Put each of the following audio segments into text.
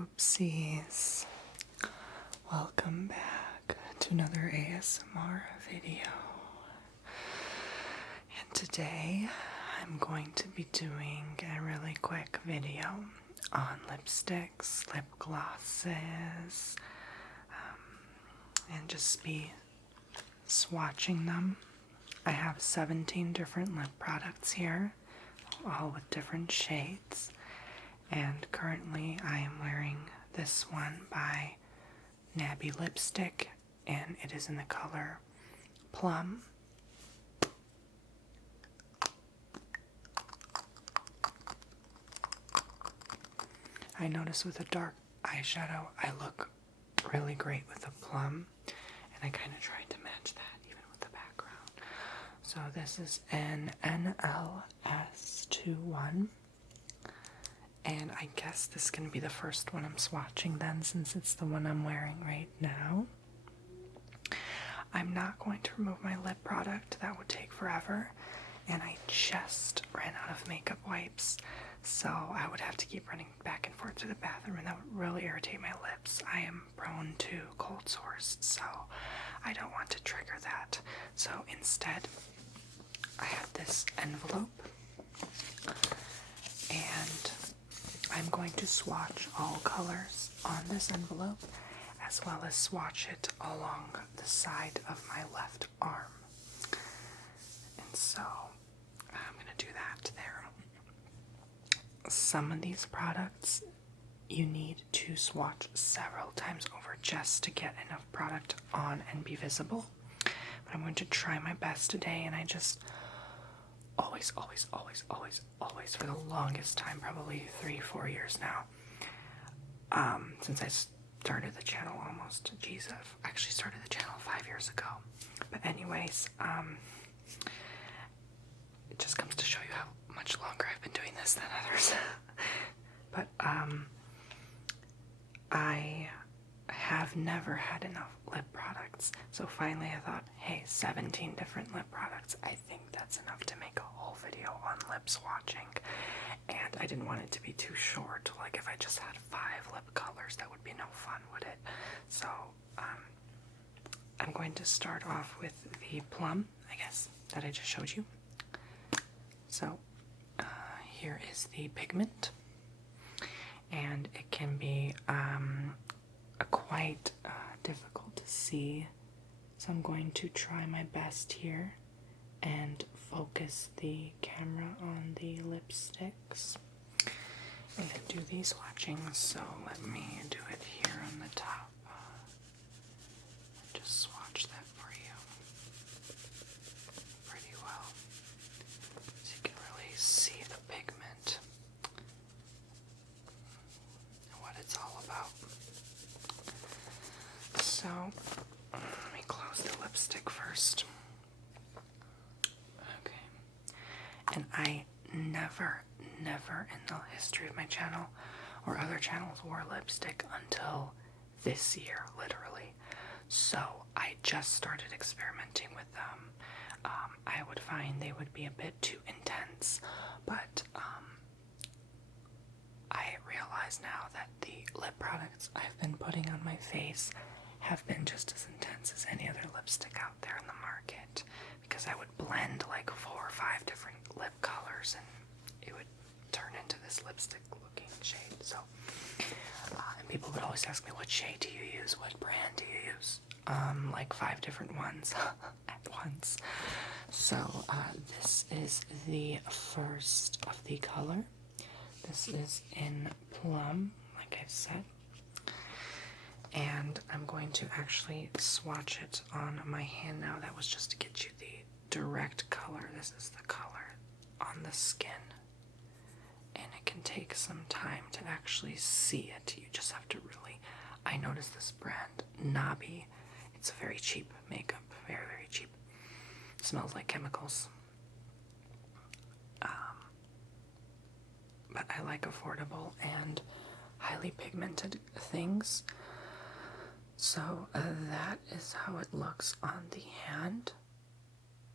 Poopsies. Welcome back to another ASMR video. And today I'm going to be doing a really quick video on lipsticks, lip glosses, and just be swatching them. I have 17 different lip products here, all with different shades. And currently I am wearing this one by NABI Lipstick, and it is in the color Plum. I notice with a dark eyeshadow I look really great with a plum, and I kind of tried to match that even with the background. So this is an NLS21. And I guess this is going to be the first one I'm swatching then, since it's the one I'm wearing right now. I'm not going to remove my lip product, that would take forever. And I just ran out of makeup wipes, so I would have to keep running back and forth to the bathroom, and that would really irritate my lips. I am prone to cold sores, so I don't want to trigger that. So instead, I have this envelope, and I'm going to swatch all colors on this envelope, as well as swatch it along the side of my left arm. And so I'm going to do that there. Some of these products you need to swatch several times over just to get enough product on and be visible. But I'm going to try my best today, and I just always, for the longest time, probably 3-4 years now, since I started the channel almost, I've actually started the channel 5 years ago. But anyways, it just comes to show you how much longer I've been doing this than others. But I have never had enough lip products, so finally I thought, hey, 17 different lip products, I think that's enough to make a whole video on lip swatching. And I didn't want it to be too short, like if I just had 5 lip colors, that would be no fun, would it? So I'm going to start off with the Plum, I guess, that I just showed you. So here is the pigment, and it can be quite difficult to see, so I'm going to try my best here and focus the camera on the lipsticks and do these swatchings. So let me do it here on the top. Just swatch that for you pretty well, so you can really see the pigment and what it's all about. So let me close the lipstick first. Okay. And I never in the history of my channel or other channels wore lipstick until this year, literally. So I just started experimenting with them. I would find they would be a bit too intense, but I realize now that the lip products I've been putting on my face have been just as intense as any other lipstick out there in the market, because I would blend like 4 or 5 different lip colors and it would turn into this lipstick looking shade. So and people would always ask me, what shade do you use, what brand do you use? Like 5 different ones at once. So this is the first of the color. This is in Plum, like I said. And I'm going to actually swatch it on my hand now. That was just to get you the direct color. This is the color on the skin. And it can take some time to actually see it. You just have to really... I noticed this brand, NABI. It's a very cheap makeup. Very, very cheap. It smells like chemicals. But I like affordable and highly pigmented things. So that is how it looks on the hand,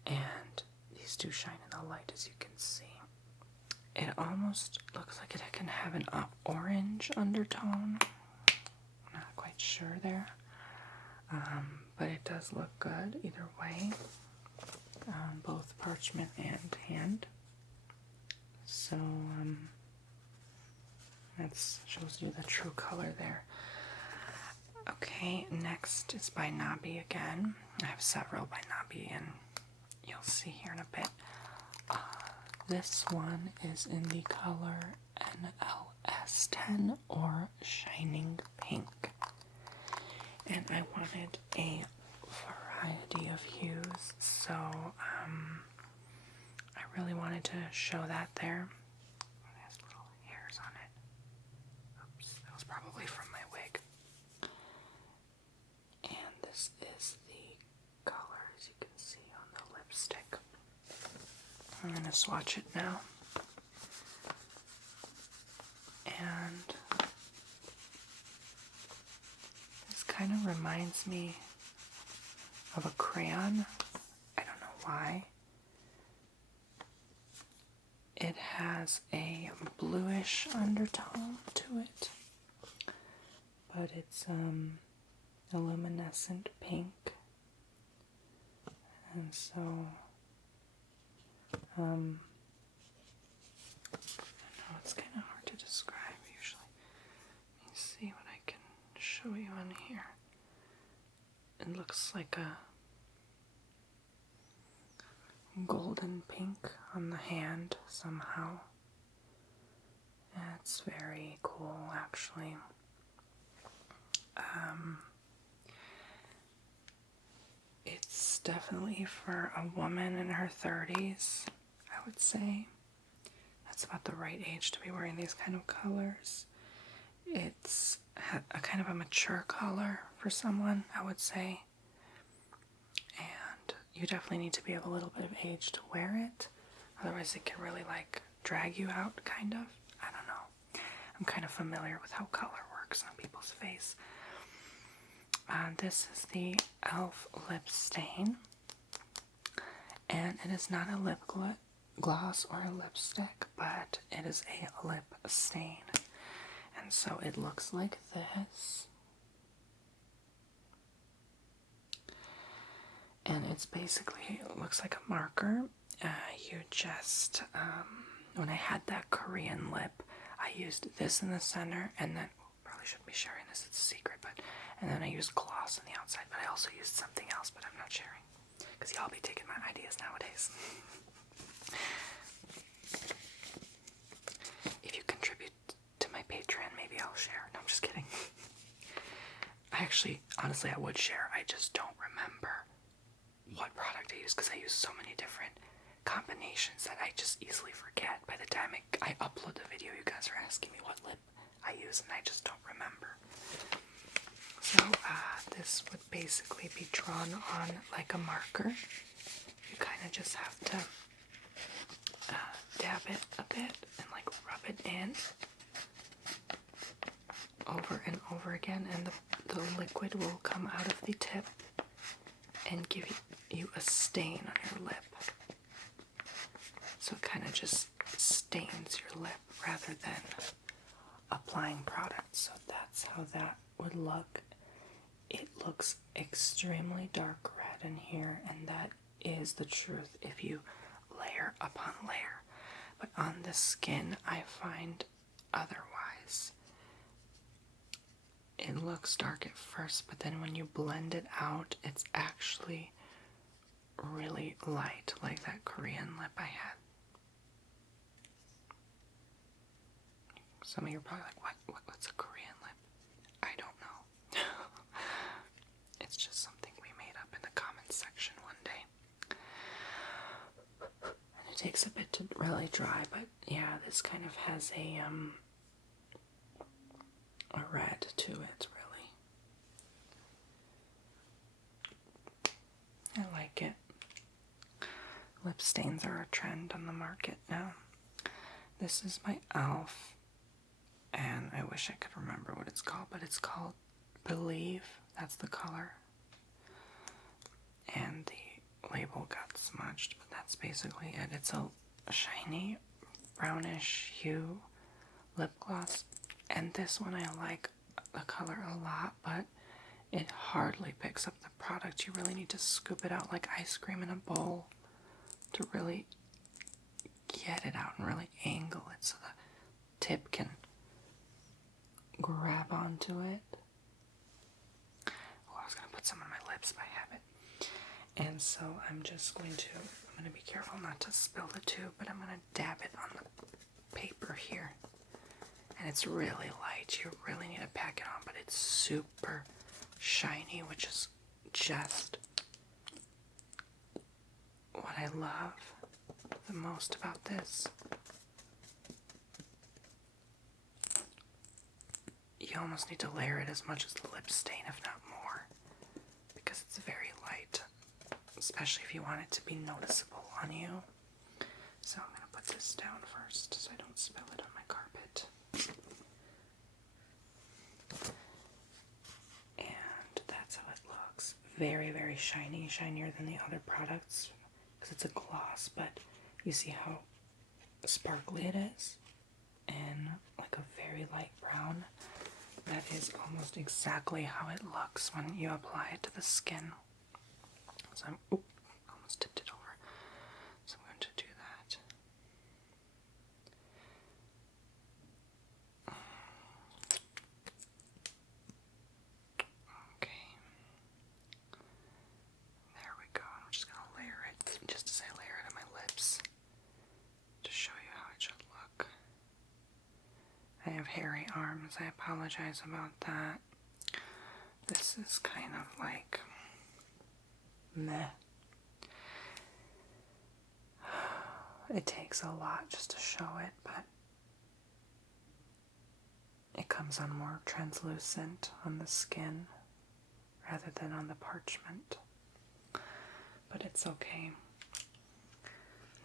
and these do shine in the light, as you can see. it almost looks like it can have an orange undertone. I'm not quite sure there. But it does look good either way, both parchment and hand. So that shows you the true color there. Okay, next is by NABI again. I have several by NABI, and you'll see here in a bit. This one is in the color NLS10 or Shining Pink. And I wanted a variety of hues, so I really wanted to show that there. It has little hairs on it. Oops, that was probably from my wig. And this is the color, as you can see on the lipstick. I'm going to swatch it now. And this kind of reminds me of a crayon. I don't know why. It has a bluish undertone to it, but it's a luminescent pink. And so I know it's kind of hard to describe usually. Let me see what I can show you on here. It looks like a golden pink on the hand somehow. It's very cool, actually. It's definitely for a woman in her 30s, I would say. That's about the right age to be wearing these kind of colors. It's a kind of a mature color for someone, I would say. And you definitely need to be of a little bit of age to wear it. Otherwise it can really like drag you out, kind of. I don't know. I'm kind of familiar with how color works on people's face. This is the e.l.f. lip stain. And it is not a lip gloss or a lipstick, but it is a lip stain. And so it looks like this. And it's basically, it looks like a marker. You just, when I had that Korean lip, I used this in the center, and then, probably shouldn't be sharing this, it's a secret, but, and then I used gloss on the outside, but I also used something else, but I'm not sharing, because y'all be taking my ideas nowadays. If you contribute to my Patreon, maybe I'll share. No, I'm just kidding. Honestly, I would share, I just don't remember what product I use, because I use so many different combinations that I just easily forget. By the time I upload the video, you guys are asking me what lip I use, and I just don't remember. So this would basically be drawn on like a marker. You kind of just have to dab it a bit and like rub it in over and over again, and the liquid will come out of the tip and give you a stain on your lip. So it kind of just stains your lip rather than applying product. So that's how that would look. It looks extremely dark red in here, and that is the truth if you layer upon layer. But on the skin, I find otherwise. It looks dark at first, but then when you blend it out, it's actually really light, like that Korean lip I had. Some of you are probably like, what's a Korean lip? I don't know. It's just something we made up in the comments section one day. And it takes a bit to really dry, but yeah, this kind of has a red to it, really. I like it. Lip stains are a trend on the market now. This is by e.l.f. and I wish I could remember what it's called, but it's called Believe. That's the color. And the label got smudged, but that's basically it. It's a shiny, brownish hue lip gloss. And this one I like the color a lot, but it hardly picks up the product. You really need to scoop it out like ice cream in a bowl to really get it out and really angle it so the tip can grab onto it. Oh, I was going to put some on my lips by habit. And so I'm going to be careful not to spill the tube, but I'm going to dab it on the paper here. And it's really light. You really need to pack it on, but it's super shiny, which is just what I love the most about this. You almost need to layer it as much as the lip stain, if not more, because it's very light, especially if you want it to be noticeable on you. So I'm going to put this down first so I don't spill it on my carpet. And that's how it looks. Very, very shiny, shinier than the other products because it's a gloss, but you see how sparkly it is? And like a very light brown. That is almost exactly how it looks when you apply it to the skin. So I'm, almost tipped it over. So I'm going to do that. Okay. There we go. I'm just going to layer it, just as I layer it on my lips, to show you how it should look. I have hairy arms. I apologize about that. This is kind of like meh. It takes a lot just to show it, but it comes on more translucent on the skin rather than on the parchment. But it's okay.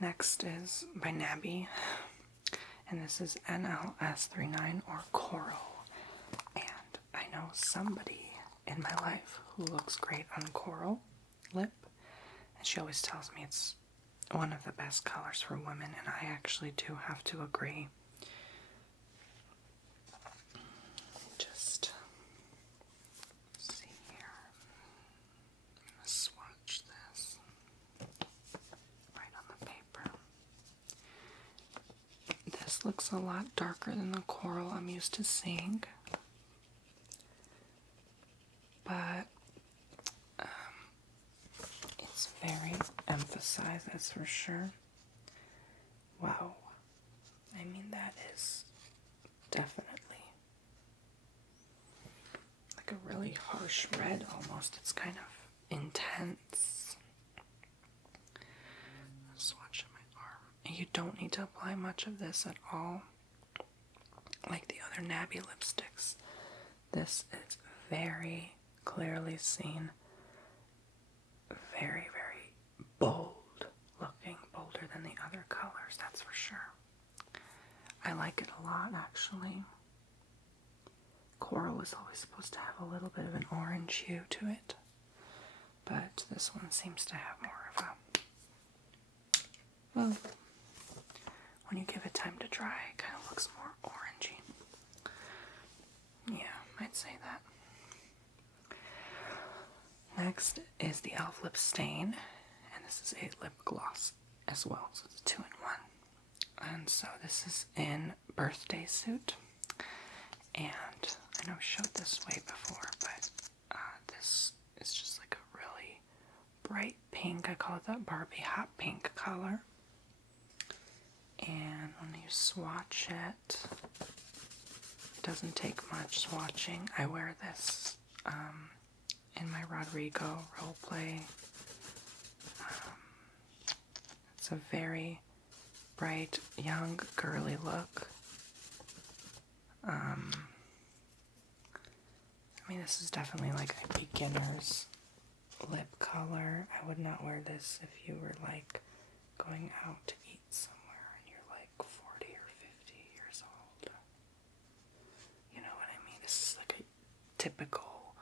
Next is by NABI, and this is NLS39 or Coral. And I know somebody in my life who looks great on coral lip, and she always tells me it's one of the best colors for women, and I actually do have to agree. Just see here. I'm going to swatch this right on the paper. This looks a lot darker than the coral I'm used to seeing, but it's very emphasized, that's for sure. Wow. I mean, that is definitely like a really harsh red almost. It's kind of intense. Swatch on my arm. And you don't need to apply much of this at all, like the other NABI lipsticks. This is very clearly seen. Very, very bold looking, bolder than the other colors, that's for sure. I like it a lot, actually. Coral is always supposed to have a little bit of an orange hue to it, but this one seems to have more of a, well, when you give it time to dry, it kind of looks more orangey. Yeah, I'd say that. Next is the e.l.f. Lip Stain, and this is a lip gloss as well, so it's a 2-in-1. And so this is in Birthday Suit, and I know I showed this way before, but this is just like a really bright pink. I call it the Barbie hot pink color. And when you swatch it, it doesn't take much swatching. I wear this in my Rodrigo roleplay. It's a very bright, young, girly look. I mean, this is definitely like a beginner's lip color. I would not wear this if you were like going out to eat somewhere and you're like 40 or 50 years old. You know what I mean? This is like a typical,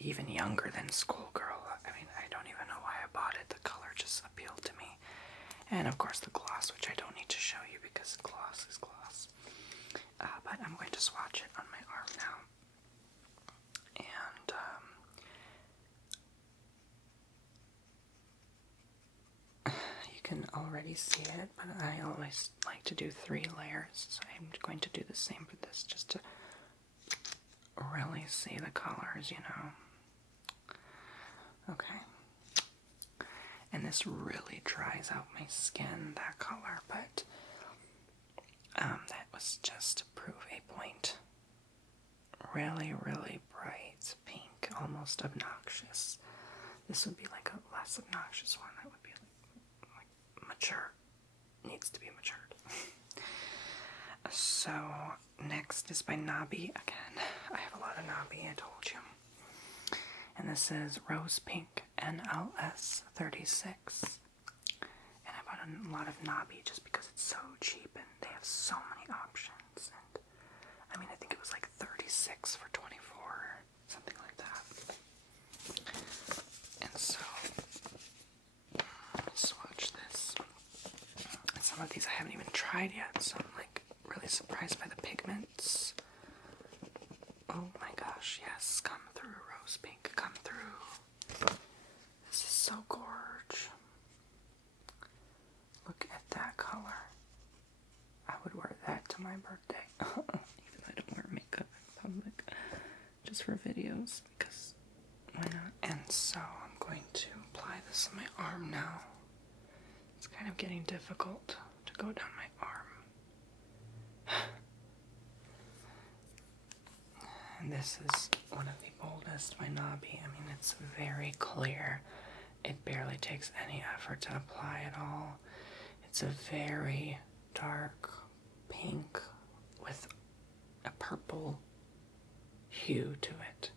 even younger than schoolgirl. I mean, I don't even know why I bought it. The color just appealed to me. And of course the gloss, which I don't need to show you because gloss is gloss. But I'm going to swatch it on my arm now. And you can already see it, but I always like to do 3 layers, so I'm going to do the same for this, just to really see the colors, you know. Okay. And this really dries out my skin, that color, but that was just to prove a point. Really, really bright pink, almost obnoxious. This would be like a less obnoxious one. That would be like mature. Needs to be matured. So, next is by NABI. Again, I have a lot of NABI, I told you. And this is Rose Pink NLS 36. And I bought a lot of NABI just because it's so cheap and they have so many options. And I mean, I think it was like 36 for 24, something like that. And so, let me swatch this. And some of these I haven't even tried yet, so I'm like really surprised by the pigments. Oh my gosh, yes, come through, Rose Pink, come through. This is so gorge. Look at that color. I would wear that to my birthday. Even though I don't wear makeup in public. Just for videos, because why not? And so I'm going to apply this on my arm now. It's kind of getting difficult to go down my arm. And this is one of the boldest by NABI. I mean, it's very clear. It barely takes any effort to apply at all. It's a very dark pink with a purple hue to it.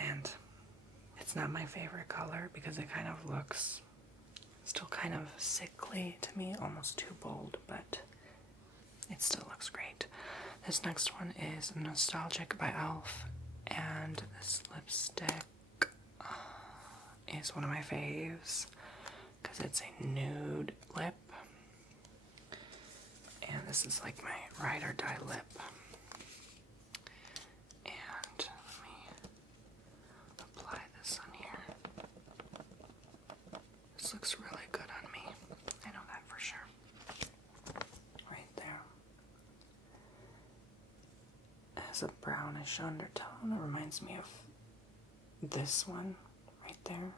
And it's not my favorite color because it kind of looks still kind of sickly to me, almost too bold, but it still looks great. This next one is Nostalgic by e.l.f. and this lipstick is one of my faves because it's a nude lip. And this is like my ride or die lip. And let me apply this on here. This looks really good on me. I know that for sure. Right there. It has a brownish undertone. It reminds me of this one right there.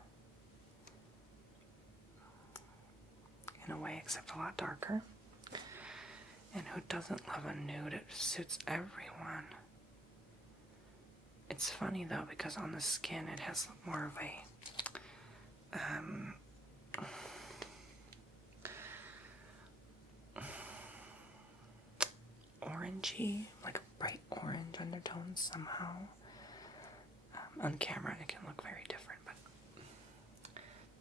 In a way, except a lot darker. And who doesn't love a nude? It suits everyone. It's funny though, because on the skin it has more of a orangey, like a bright orange undertone somehow. On camera it can look very different, but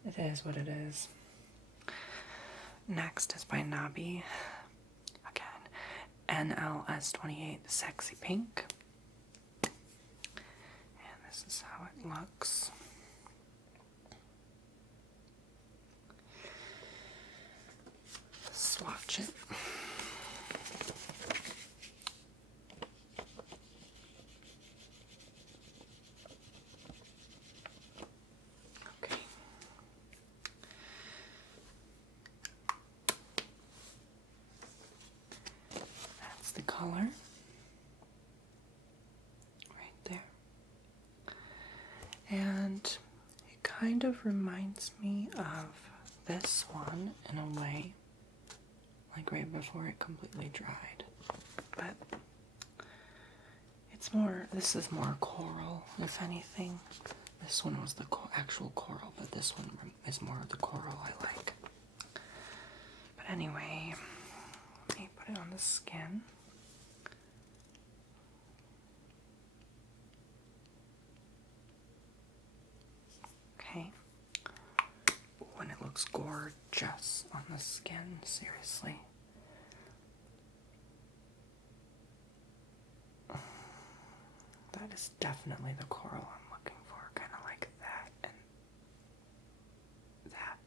it is what it is. Next is by NABI. Again, NLS 28 Sexy Pink. And this is how it looks. Swatch it. The color right there, and it kind of reminds me of this one in a way, like right before it completely dried, but it's more, this is more coral, if anything. This one was the actual coral, but this one is more of the coral I like. But anyway, let me put it on the skin. Okay. Ooh, and it looks gorgeous on the skin, seriously. That is definitely the coral I'm looking for, kind of like that and that.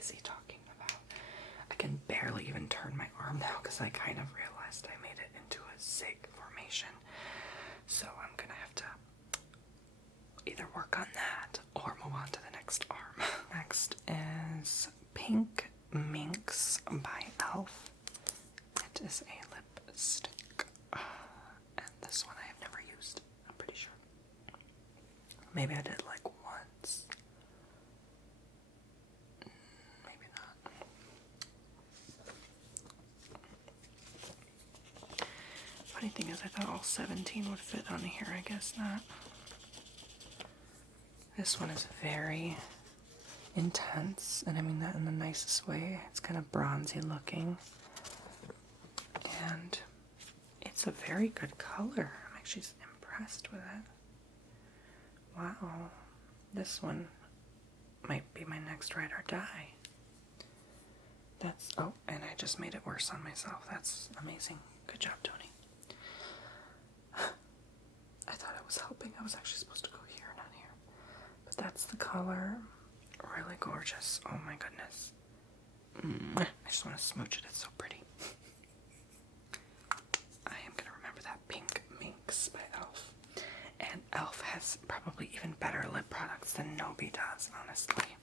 is he talking about? I can barely even turn my arm now because I kind of realized I made it into a zig formation. So I'm gonna have to either work on that or move on to the next arm. Next is Pink Minx by e.l.f. It is a lipstick. And this one I have never used, I'm pretty sure. Maybe I did like once. Maybe not. Funny thing is, I thought all 17 would fit on here. I guess not. This one is very intense, and I mean that in the nicest way. It's kind of bronzy looking. And it's a very good color. I'm actually impressed with it. Wow. This one might be my next ride or die. That's, oh, and I just made it worse on myself. That's amazing. Good job, Tony. I thought I was helping. I was actually supposed to go here, not here. But that's the color. Really gorgeous. Oh my goodness. I just want to smooch it. It's so pretty. I am going to remember that Pink Minx by e.l.f. And e.l.f. has probably even better lip products than NABI does, honestly.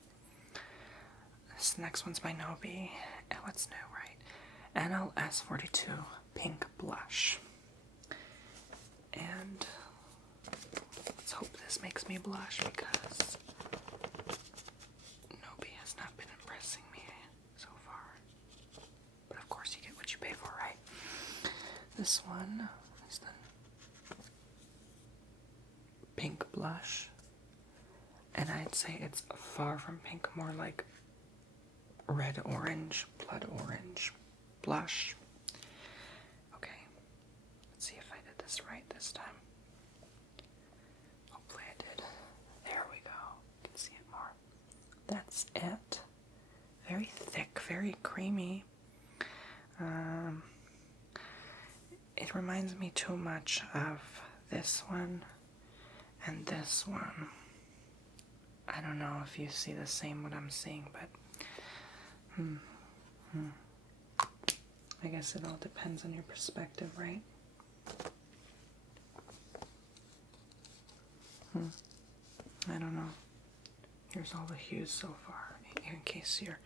This next one's by NABI. And what's new, right? NLS42 Pink Blush. And let's hope this makes me blush because NABI has not been impressing me so far. But of course you get what you pay for, right? This one is the pink blush. And I'd say it's far from pink, more like red orange, blood orange blush. Okay, let's see if I did this right this time. Hopefully I did. There we go. You can see it more. That's it. Very thick, very creamy. It reminds me too much of this one and this one. I don't know if you see the same what I'm seeing, but I guess it all depends on your perspective, right? I don't know. Here's all the hues so far, in case your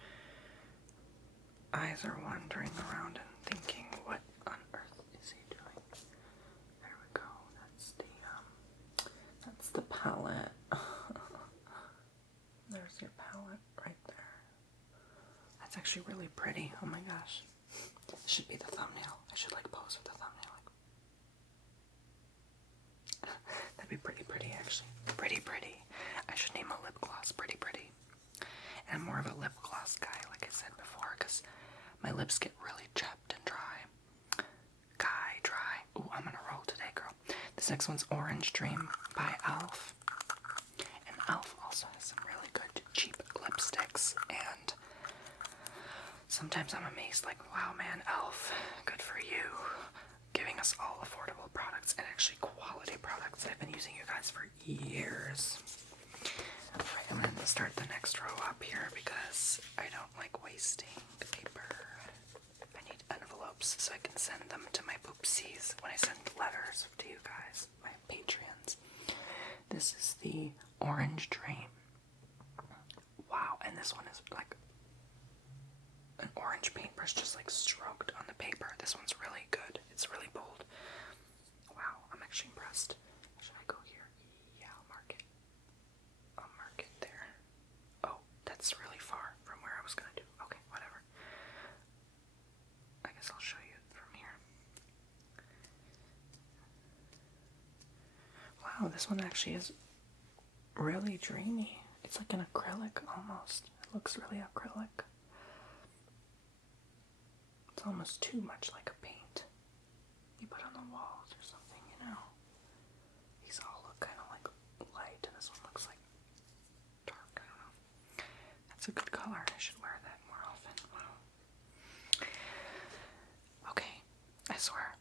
eyes are wandering around and thinking, what on earth is he doing? There we go. That's the palette. There's your palette right there. That's actually really pretty. Oh my gosh. This should be the thumbnail. I should like pose with the thumbnail. That'd be pretty pretty actually. Pretty pretty. I should name a lip gloss Pretty Pretty. And I'm more of a lip gloss guy, like I said before, because my lips get really chapped and dry. Dry. Ooh, I'm on a roll today, girl. This next one's Orange Dream by e.l.f. And e.l.f. also has some really good cheap lipsticks, and sometimes I'm amazed, like, wow, man, e.l.f., good for you, giving us all affordable products and actually quality products. I've been using you guys for years. Alright, I'm going to start the next row up here because I don't like wasting the paper. I need envelopes so I can send them to my Poopsies when I send letters to you guys, my Patreons. This is the Orange Dream. Wow, and this one is like an orange paintbrush just like stroked on the paper. This one's really good. It's really bold. Wow, I'm actually impressed. Should I go here? Yeah, I'll mark it. I'll mark it there. Oh, that's really far from where I was gonna do. Okay, whatever. I guess I'll show you from here. Wow, this one actually is really dreamy. It's like an acrylic almost. It looks really acrylic. It's almost too much like a paint you put on the walls or something, you know. These all look kind of like light, and this one looks like dark. I don't know. That's a good color. I should wear that more often. Wow. Okay, I swear.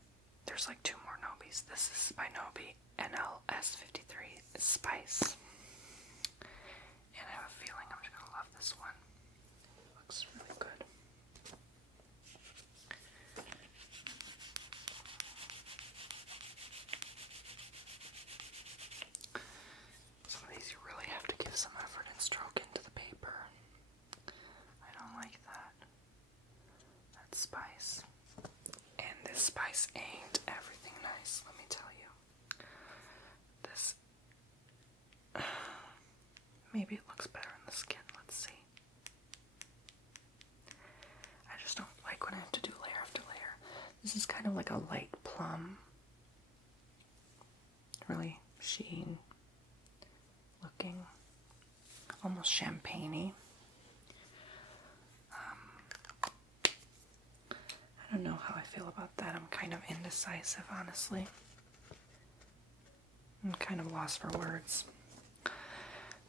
There's like two more NABIs. This is by NABI, NLS53 Spice. And I have a feeling I'm just gonna love this one. spice ain't everything nice, let me tell you. This, maybe it looks better on the skin, let's see. I just don't like when I have to do layer after layer. This is kind of like a light plum. Really sheen looking, almost champagne-y. I don't know how I feel about that. I'm kind of indecisive, honestly. I'm kind of lost for words.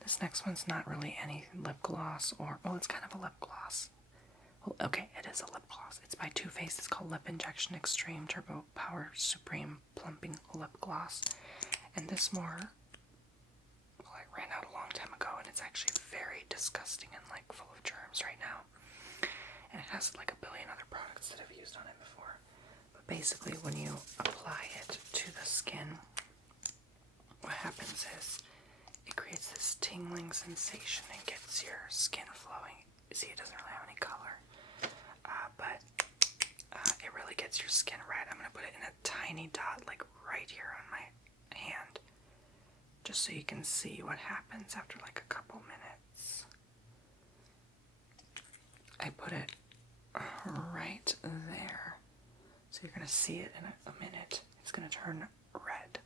This next one's not really any lip gloss or, oh, it's kind of a lip gloss. Well, okay, it is a lip gloss. It's by Too Faced. It's called Lip Injection Extreme Turbo Power Supreme Plumping Lip Gloss. And this more, well, I ran out a long time ago, and it's actually very disgusting and like full of germs right now. And it has like a billion other products that I've used on it before. But basically, when you apply it to the skin, what happens is it creates this tingling sensation and gets your skin flowing. See, it doesn't really have any color, but it really gets your skin red. I'm going to put it in a tiny dot, like right here on my hand, just so you can see what happens after like a couple minutes. I put it right there, so you're going to see it in a minute. It's going to turn red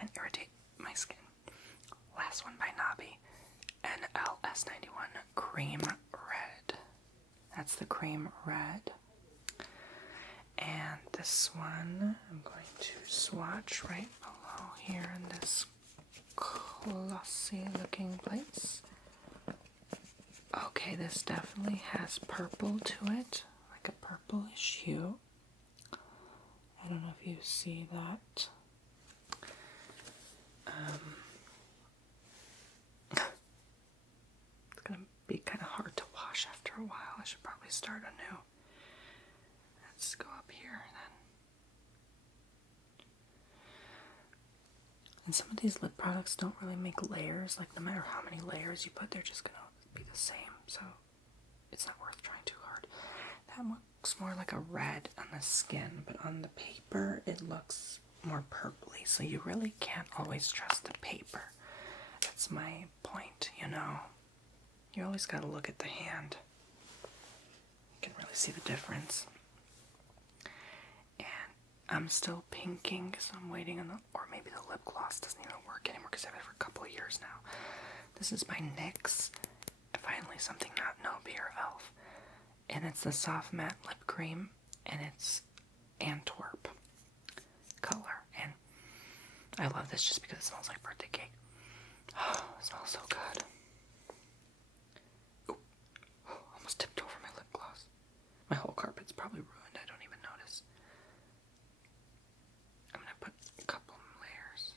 and irritate my skin. Last one by NABI, NLS91 Cream Red. That's the cream red. And this one, I'm going to swatch right below here in this glossy looking place. Okay, this definitely has purple to it, like a purplish hue. I don't know if you see that. It's gonna be kind of hard to wash after a while. I should probably start anew. Let's go up here then. And some of these lip products don't really make layers. Like, no matter how many layers you put, they're just gonna be the same. So it's not worth trying too hard. That looks more like a red on the skin, but on the paper it looks more purpley. So you really can't always trust the paper. That's my point, you know. You always gotta look at the hand. You can really see the difference. And I'm still pinking because I'm waiting on the, or maybe the lip gloss doesn't even work anymore because I've had it for a couple of years now. This is by NYX. Finally something not NABI or e.l.f. And it's the Soft Matte Lip Cream, and it's Antwerp color. And I love this just because it smells like birthday cake. Oh, it smells so good. Ooh, oh, almost tipped over my lip gloss. My whole carpet's probably ruined. I don't even notice. I'm gonna put a couple layers.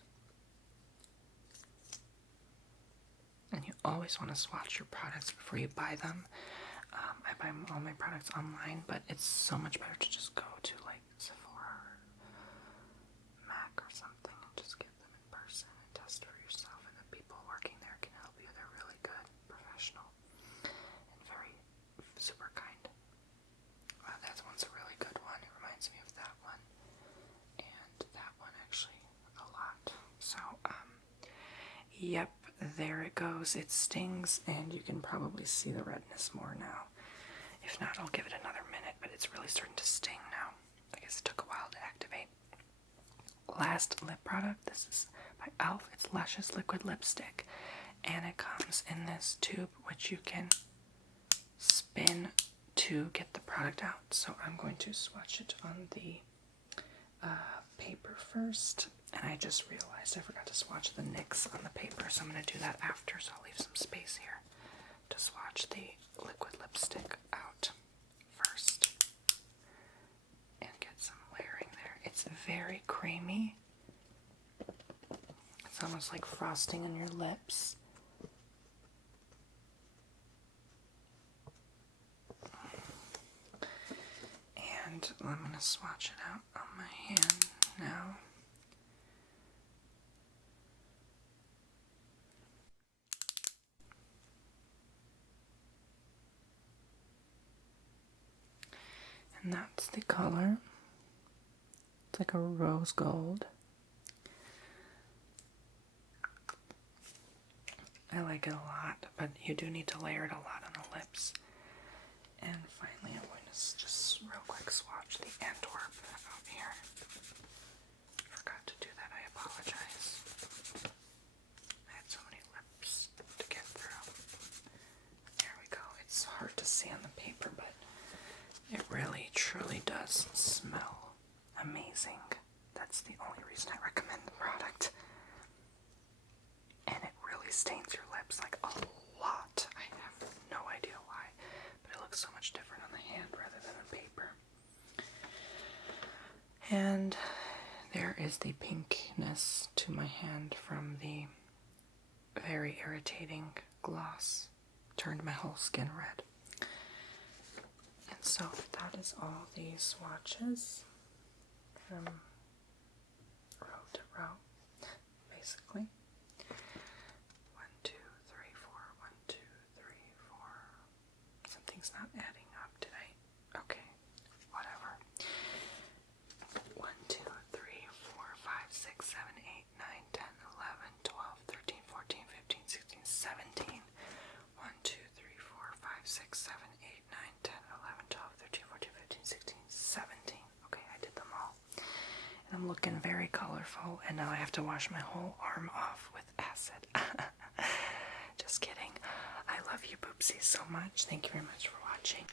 And you always want to swatch your products before you buy them. I buy all my products online, but it's so much better to just go to like Sephora or MAC or something and just get them in person and test for yourself. And the people working there can help you. They're really good, professional, and very super kind. That one's a really good one. It reminds me of that one, and that one actually a lot. So, yep, there it goes. It stings, and you can probably see the redness more now. If not, I'll give it another minute, but it's really starting to sting now. I guess it took a while to activate. Last lip product, this is by e.l.f. It's Luscious Liquid Lipstick, and it comes in this tube which you can spin to get the product out. So I'm going to swatch it on the paper first, and I just realized I forgot to swatch the NYX on the paper, so I'm going to do that after, so I'll leave some space here to swatch the liquid lipstick out first and get some layering there. It's very creamy. It's almost like frosting on your lips. And I'm going to swatch it out on my hand now. And that's the color. It's like a rose gold. I like it a lot, but you do need to layer it a lot on the lips. And finally, I'm going to just real quick swatch the Antwerp out here. Forgot to do that, I apologize. I had so many lips to get through. There we go. It's hard to see on the paper, but it really, truly does smell amazing. That's the only reason I recommend the product. And it really stains your lips like a lot. I have no idea why, but it looks so much different on the hand rather than on paper. And there is the pinkness to my hand from the very irritating gloss. Turned my whole skin red. And so that is all the swatches from row to row, basically. 1, 2, 3, 4, 1, 2, 3, 4. Something's not adding up today. Okay, whatever. 1, 2, 3, 4, 5, 6, 7, 8, 9, 10, 11, 12, 13, 14, 15, 16, 17. 1, 2, 3, 4, 5, 6, 7, 8, 9, 10, 11, 12, 13, 14, 15, 16, 17. Okay, I did them all. And I'm looking very colorful, and now I have to wash my whole arm off with acid. Just kidding. I love you, Poopsie, so much. Thank you very much for watching.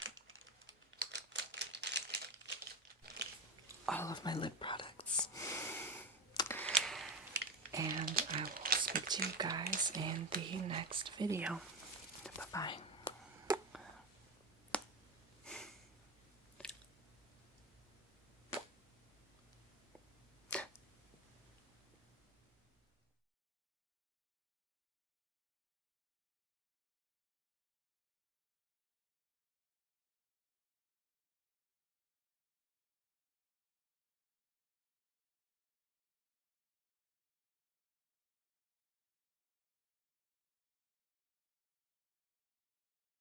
All of my lip products. And I will speak to you guys in the next video. Bye-bye.